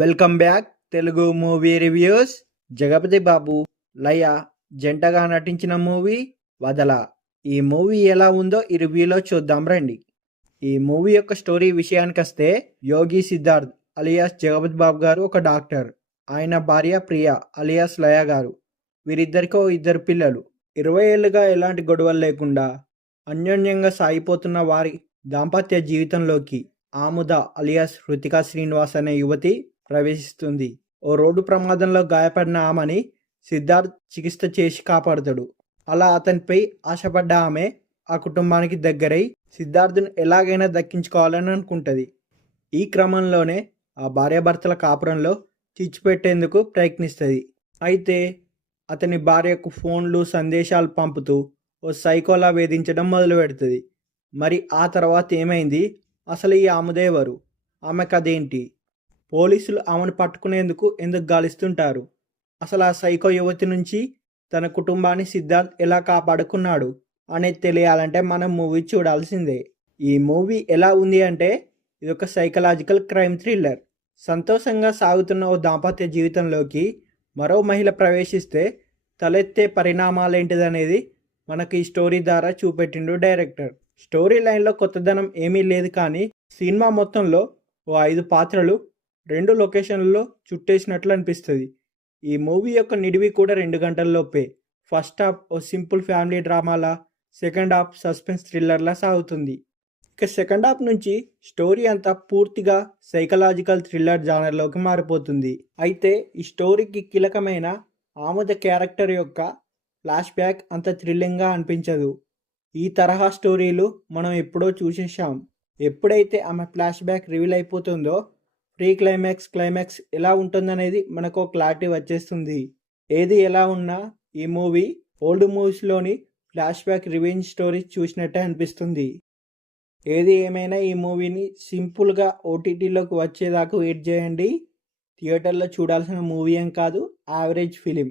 Welcome back Telugu movie reviews. Jagapathi Babu, Laya జంటగా నటించిన movie వదల. ఈ మూవీ ఎలా ఉందో ఈ రివ్యూలో చూద్దాం రండి. ఈ మూవీ యొక్క స్టోరీ విషయానికొస్తే, యోగి సిద్ధార్థ్ అలియాస్ జగపతి బాబు గారు ఒక డాక్టర్. ఆయన భార్య ప్రియ అలియాస్ లయ గారు. వీరిద్దరికో ఇద్దరు పిల్లలు. 20 ఏళ్ళుగా ఎలాంటి గొడవలు లేకుండా అన్యోన్యంగా సాగిపోతున్న వారి దాంపత్య జీవితంలోకి ఆముద అలియాస్ హృతికా శ్రీనివాస్ అనే యువతి ప్రవేశిస్తుంది. ఓ రోడ్డు ప్రమాదంలో గాయపడిన ఆమెని సిద్ధార్థ్ చికిత్స చేసి కాపాడుతాడు. అలా అతనిపై ఆశపడ్డ ఆమె ఆ కుటుంబానికి దగ్గరై సిద్ధార్థ్ను ఎలాగైనా దక్కించుకోవాలని అనుకుంటుంది. ఈ క్రమంలోనే ఆ భార్యాభర్తల కాపురంలో చిచ్చుపెట్టేందుకు ప్రయత్నిస్తుంది. అయితే అతని భార్యకు ఫోన్లు సందేశాలు పంపుతూ ఓ సైకోలా వేధించడం మొదలు పెడుతుంది. మరి ఆ తర్వాత ఏమైంది? అసలు ఈ ఆముదేవరు? ఆమె కథేంటి? పోలీసులు ఆమెను పట్టుకునేందుకు ఎందుకు గాలిస్తుంటారు? అసలు ఆ సైకో యువతి నుంచి తన కుటుంబాన్ని సిద్ధార్థ్ ఎలా కాపాడుకున్నాడు అనేది తెలియాలంటే మనం మూవీ చూడాల్సిందే. ఈ మూవీ ఎలా ఉంది అంటే, ఇది ఒక సైకలాజికల్ క్రైమ్ థ్రిల్లర్. సంతోషంగా సాగుతున్న ఓ దాంపత్య జీవితంలోకి మరో మహిళ ప్రవేశిస్తే తలెత్తే పరిణామాలేంటిదనేది మనకి ఈ స్టోరీ ద్వారా చూపెట్టిండు డైరెక్టర్. స్టోరీ లైన్లో కొత్తదనం ఏమీ లేదు, కానీ సినిమా మొత్తంలో ఓ 5 పాత్రలు 2 లొకేషన్లలో చుట్టేసినట్లు అనిపిస్తుంది. ఈ మూవీ యొక్క నిడివి కూడా 2 గంటల్లోపే. ఫస్ట్ హాఫ్ ఓ సింపుల్ ఫ్యామిలీ డ్రామాలా, సెకండ్ హాఫ్ సస్పెన్స్ థ్రిల్లర్లా సాగుతుంది. ఇక సెకండ్ హాఫ్ నుంచి స్టోరీ అంతా పూర్తిగా సైకలాజికల్ థ్రిల్లర్ జానర్లోకి మారిపోతుంది. అయితే ఈ స్టోరీకి కీలకమైన ఆముద క్యారెక్టర్ యొక్క ఫ్లాష్ బ్యాక్ అంత థ్రిల్లింగ్గా అనిపించదు. ఈ తరహా స్టోరీలు మనం ఎప్పుడో చూసేసాం. ఎప్పుడైతే ఆమె ఫ్లాష్ బ్యాక్ రివీల్ అయిపోతుందో ప్రీ క్లైమాక్స్ ఎలా ఉంటుందనేది మనకు క్లారిటీ వచ్చేస్తుంది. ఏది ఎలా ఉన్నా ఈ మూవీ ఓల్డ్ మూవీస్లోని ఫ్లాష్ బ్యాక్ రివెంజ్ స్టోరీ చూసినట్టే అనిపిస్తుంది. ఏది ఏమైనా ఈ మూవీని సింపుల్గా ఓటీటీలోకి వచ్చేదాకా వెయిట్ చేయండి. థియేటర్లో చూడాల్సిన మూవీ ఏం కాదు, యావరేజ్ ఫిలిం.